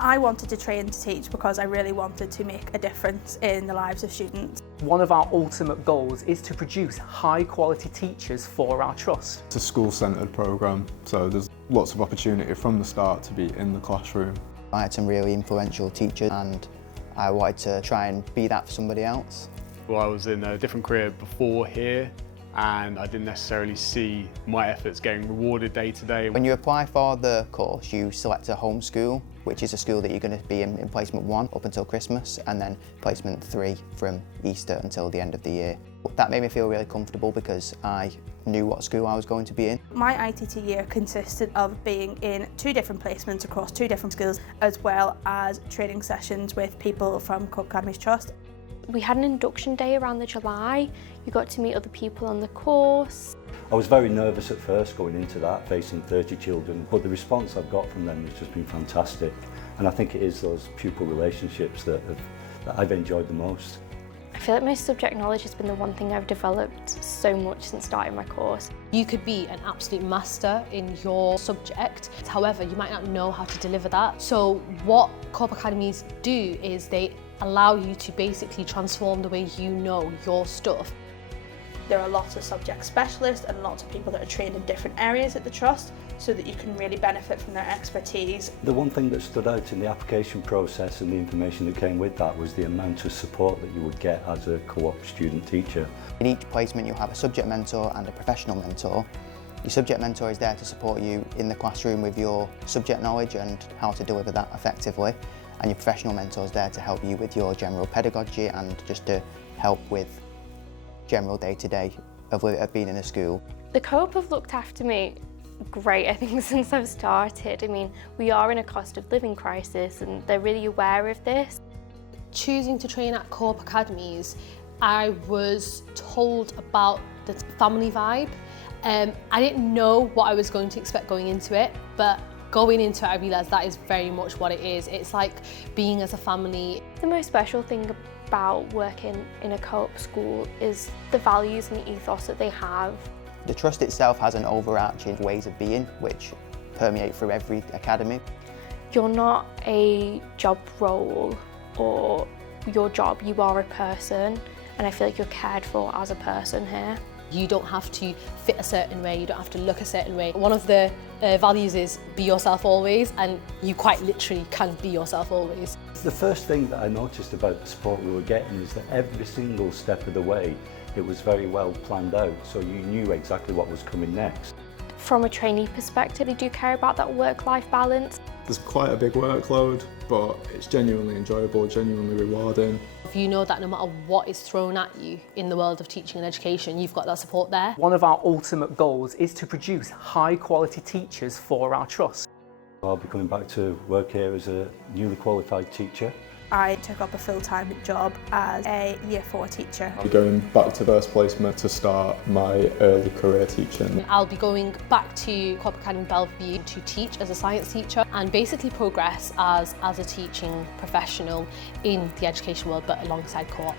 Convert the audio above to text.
I wanted to train to teach because I really wanted to make a difference in the lives of students. One of our ultimate goals is to produce high quality teachers for our trust. It's a school-centred programme, so there's lots of opportunity from the start to be in the classroom. I had some really influential teachers and I wanted to try and be that for somebody else. Well, I was in a different career before here and I didn't necessarily see my efforts getting rewarded day to day. When you apply for the course, you select a home school, which is a school that you're going to be in placement 1 up until Christmas, and then placement 3 from Easter until the end of the year. That made me feel really comfortable because I knew what school I was going to be in. My ITT year consisted of being in 2 different placements across 2 different schools, as well as training sessions with people from Academies Trust. We had an induction day around the July. You got to meet other people on the course. I was very nervous at first going into that, facing 30 children, but the response I've got from them has just been fantastic. And I think it is those pupil relationships that I've enjoyed the most. I feel like my subject knowledge has been the one thing I've developed so much since starting my course. You could be an absolute master in your subject, however, you might not know how to deliver that. So what Co-op Academies do is they allow you to basically transform the way you know your stuff. There are lots of subject specialists and lots of people that are trained in different areas at the Trust, so that you can really benefit from their expertise. The one thing that stood out in the application process and the information that came with that was the amount of support that you would get as a co-op student teacher. In each placement you'll have a subject mentor and a professional mentor. Your subject mentor is there to support you in the classroom with your subject knowledge and how to deliver that effectively. And your professional mentor is there to help you with your general pedagogy and just to help with general day-to-day of being in a school. The Co-op have looked after me great, I think, since I've started. I mean, we are in a cost of living crisis and they're really aware of this. Choosing to train at Co-op Academies, I was told about the family vibe. I didn't know what I was going to expect going into it, but going into it I realised that is very much what it is. It's like being as a family. The most special thing about working in a co-op school is the values and the ethos that they have. The Trust itself has an overarching ways of being which permeate through every academy. You're not a job role or your job, you are a person, and I feel like you're cared for as a person here. You don't have to fit a certain way, you don't have to look a certain way. One of the values is be yourself always, and you quite literally can be yourself always. The first thing that I noticed about the support we were getting is that every single step of the way it was very well planned out, so you knew exactly what was coming next. From a trainee perspective, they do care about that work-life balance. There's quite a big workload, but it's genuinely enjoyable, genuinely rewarding. If you know that no matter what is thrown at you in the world of teaching and education, you've got that support there. One of our ultimate goals is to produce high quality teachers for our trust. I'll be coming back to work here as a newly qualified teacher. I took up a full-time job as a Year 4 teacher. I'll be going back to first placement to start my early career teaching. I'll be going back to Co-op Academy Bellevue to teach as a science teacher and basically progress as a teaching professional in the education world, but alongside Co-op.